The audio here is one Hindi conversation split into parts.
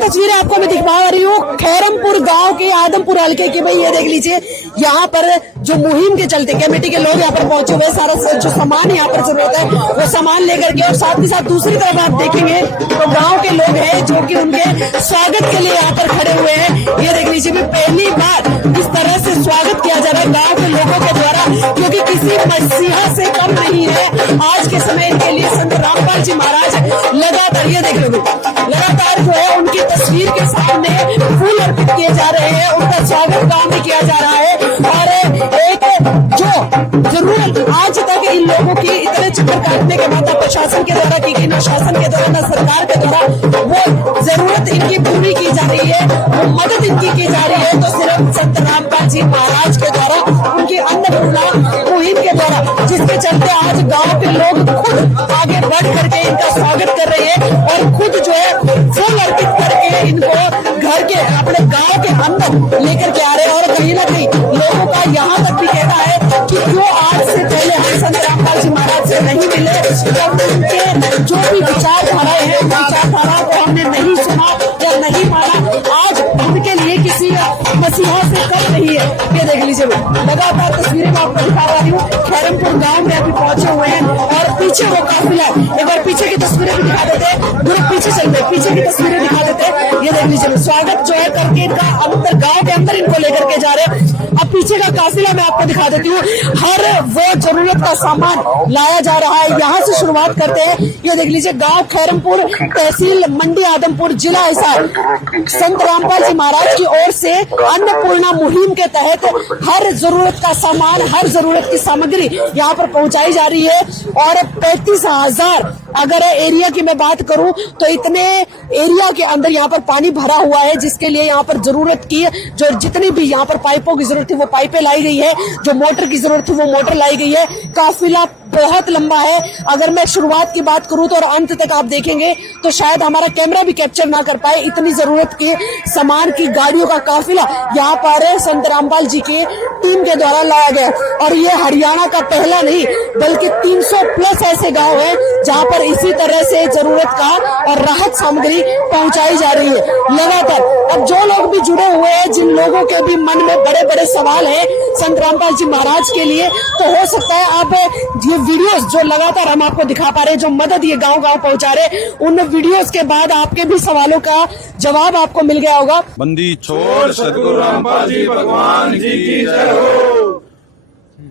तस्वीरें आपको मैं दिखा रही हूँ खैरमपुर गांव के आदमपुर हल्के की। भाई ये देख लीजिए, यहाँ पर जो मुहिम के चलते कमेटी के लोग यहाँ पर पहुंचे हुए, सारा जो सामान यहाँ पर जरूरत है वो सामान लेकर के, और साथ ही साथ दूसरी तरफ आप देखेंगे तो गांव के लोग हैं जो कि उनके स्वागत के लिए यहाँ पर खड़े हुए हैं। ये देख लीजिए, पहली बार इस तरह से स्वागत किया जा रहा है गाँव के लोगों के द्वारा, क्योंकि किसी मसीहा से कम नहीं है आज के समय के लिए संत रामपाल जी महाराज लगातार, ये देख लो लगातार जो है उनकी तस्वीर के सामने फूल अर्पित किए जा रहे हैं, उनका स्वागत गांव में किया जा रहा है। और एक जो जरूरत आज तक इन लोगों की इतने चक्कर काटने के बाद प्रशासन के द्वारा की गई, न शासन के द्वारा न सरकार के द्वारा वो जरूरत इनकी पूरी की जा रही है, वो मदद इनकी की जा रही है, तो सिर्फ संत रामपाल जी महाराज के द्वारा, उनकी अन्नपूर्णा मुहिम के द्वारा, जिसके चलते आज गाँव के लोग खुद आगे बढ़ करके इनका स्वागत कर रहे हैं और खुद जो है फूल अर्पित करके इनको घर के अपने गांव के अंदर लेकर के आ रहे हैं। और कहीं ना कहीं लोगों का यहाँ तक भी कहना है कि जो आज से पहले हम संत रामपाल जी महाराज से नहीं मिले, जब उनके जो भी विचारधाराएं हैं विचारधारा को हमने नहीं सुना या नहीं माना, आज उनके लिए किसी मसीहा से कम नहीं है। ये देख लीजिए, लगातार तस्वीरें मैं आपको दिखा रही हूँ, खैरमपुर गाँव में अभी पहुंचे हुए हैं और पीछे वो काफिला है। एक बार पीछे की तस्वीरें भी दिखा देते हैं, पूरे पीछे चलते, पीछे की तस्वीरें दिखा देते हैं। ये देख लीजिए, स्वागत जो है करके इनका अंदर गांव के अंदर इनको लेकर के जा रहे हैं। अब पीछे का काफिला मैं आपको दिखा देती हूँ, हर वो जरूरत का सामान लाया जा रहा है। यहाँ से शुरुआत करते हैं। ये देख लीजिए, गांव खैरमपुर, तहसील मंडी आदमपुर, जिला हिसार, संत रामपाल जी महाराज की ओर से अन्नपूर्णा मुहिम के तहत हर जरूरत का सामान, हर जरूरत की सामग्री यहाँ पर पहुंचाई जा रही है। और 35,000 अगर एरिया की मैं बात करूं तो इतने एरिया के अंदर यहाँ पर पानी भरा हुआ है, जिसके लिए यहाँ पर जरूरत की जो जितनी भी यहाँ पर पाइपों की जरूरत थी वो पाइपें लाई गई है, जो मोटर की जरूरत थी वो मोटर लाई गई है। काफिला बहुत लंबा है, अगर मैं शुरुआत की बात करूं तो और अंत तक आप देखेंगे तो शायद हमारा कैमरा भी कैप्चर ना कर पाए, इतनी जरूरत के सामान की गाड़ियों का काफिला यहाँ पर संत रामपाल जी की टीम के द्वारा लाया गया। और ये हरियाणा का पहला नहीं बल्कि 300 प्लस ऐसे गांव हैं जहां पर इसी तरह से जरूरत का और राहत सामग्री पहुंचाई जा रही है लगातार। अब जो लोग भी जुड़े हुए हैं, जिन लोगों के भी मन में बड़े बड़े सवाल हैं संत रामपाल जी महाराज के लिए, तो हो सकता है आप ये वीडियोस जो लगातार हम आपको दिखा पा रहे हैं, जो मदद ये गांव गांव पहुंचा रहे, उन वीडियोस के बाद आपके भी सवालों का जवाब आपको मिल गया होगा। बंदी छोड़ सतगुरु रामपाल जी भगवान जी की जय हो।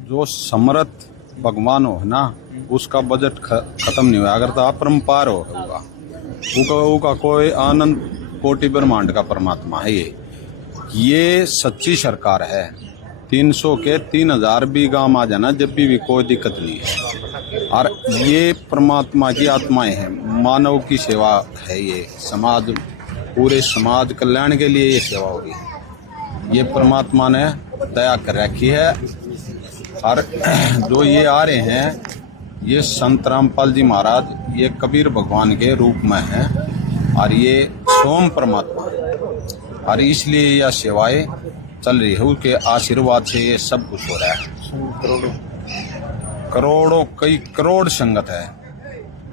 जो समर्थ भगवान हो ना, उसका बजट खत्म नहीं हुआ, अगर तो अपरंपार होगा उसका कोई आनंद कोटि ब्रह्मांड का परमात्मा है। ये सच्ची सरकार है। 300 के 3,000 भी गांव आ जाना जब भी कोई दिक्कत नहीं है। और ये परमात्मा की आत्माएं हैं, मानव की सेवा है। ये समाज, पूरे समाज कल्याण के लिए ये सेवा होगी। ये परमात्मा ने दया कर रखी है। और जो ये आ रहे हैं, ये संत रामपाल जी महाराज ये कबीर भगवान के रूप में हैं और ये सोम परमात्मा है, और इसलिए यह सेवाएं चल रही है। उसके आशीर्वाद से ये सब कुछ हो रहा है। करोड़ों कई करोड़ संगत है।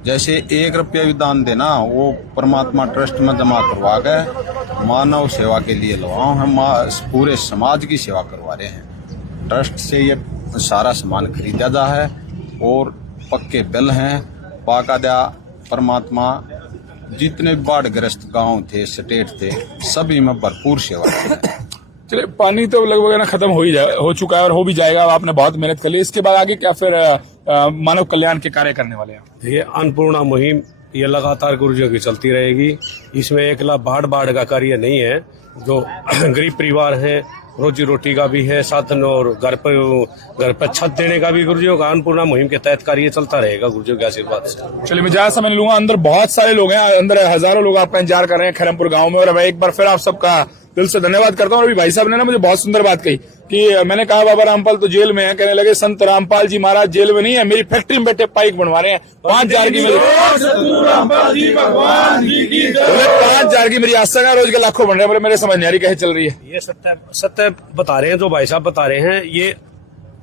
जैसे 1 रुपया भी दान देना, वो परमात्मा ट्रस्ट में जमा करवा के मानव सेवा के लिए लगाओ। हम पूरे समाज की सेवा करवा रहे हैं। ट्रस्ट से ये सारा सामान खरीदा जा है और पक्के बिल हैं। बाकायदा परमात्मा जितने बाढ़ग्रस्त गांव थे, स्टेट थे, सभी में भरपूर सेवा है। चलिए, पानी तो लगभग ना खत्म हो चुका है और हो भी जाएगा। आपने बहुत मेहनत कर ली। इसके बाद आगे क्या फिर मानव कल्याण के कार्य करने वाले हैं? देखिए, अन्नपूर्णा मुहिम ये लगातार गुरुजियों की चलती रहेगी। इसमें एकला बाढ़ का कार्य नहीं है। जो गरीब परिवार हैं, रोजी रोटी का भी है साधन, और घर पर छत देने का भी गुरुजियों का अन्नपूर्णा मुहिम के तहत कार्य चलता रहेगा गुरुजियों के आशीर्वाद से। चलिए, मैं ज्यादा समय लूंगा। अंदर बहुत सारे लोग हैं, अंदर हजारों लोग आपका इंतजार कर रहे हैं खैरमपुर गांव में। और एक बार फिर आप सबका दिल से धन्यवाद करता हूँ। और अभी भाई साहब ने ना मुझे बहुत सुंदर बात कही कि मैंने कहा बाबा रामपाल तो जेल में है, कहने लगे संत रामपाल जी महाराज जेल में नहीं है, मेरी फैक्ट्री में बैठे पाइप बनवा रहे हैं। 5,000 की मेरी 5,000 की मेरी आस्था, रोज के लाखों बन रहे हैं। मेरे समझ नहीं आ रही कैसे चल रही है। ये सत्य बता रहे हैं जो भाई साहब बता रहे हैं। ये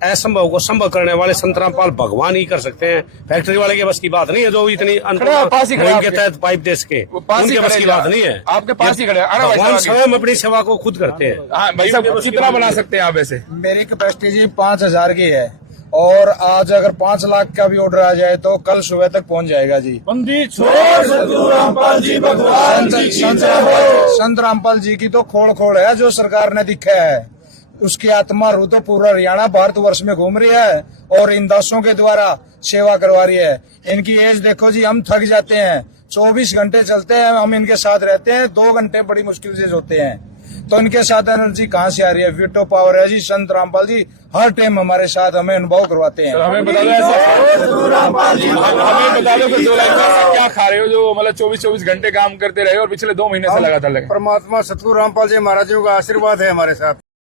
असंभव को संभव करने वाले संत रामपाल भगवान ही कर सकते हैं। फैक्ट्री वाले के बस की बात नहीं है, जो इतनी पास ही खड़े मुहिम के आपके। तहत पाइप देश के वो पास ही उनके बस खड़े की जा। बात नहीं है। आपके पास ही खड़े हैं। अरे भाई भगवान साहब, स्वयं अपनी सेवा को खुद करते हैं। हाँ भाई साहब, कितना बना सकते हैं आप ऐसे? मेरी कैपेसिटी जी 5,000 की है, और आज अगर 5 लाख का भी ऑर्डर आ जाए तो कल सुबह तक पहुंच जाएगा जी। संत रामपाल जी की तो खोड़ खोड़ है जो सरकार ने दिखा है, उसकी आत्मा रू तो पूरा हरियाणा भारतवर्ष में घूम रही है और इन दासों के द्वारा सेवा करवा रही है। इनकी एज देखो जी, हम थक जाते हैं, 24 घंटे चलते हैं, हम इनके साथ रहते हैं, 2 घंटे बड़ी मुश्किल से सोते हैं, तो इनके साथ एनर्जी कहाँ से आ रही है? विटो पावर है जी। संत रामपाल जी हर टाइम हमारे साथ हमें अनुभव करवाते हैं। हमें बता दो हमें बता दो कि 2 लाख का क्या खा रहे हो जो मतलब 24 घंटे काम करते रहे और पिछले 2 महीने से लगातार लगे? परमात्मा सतगुरु रामपाल जी महाराज जी का आशीर्वाद है हमारे साथ।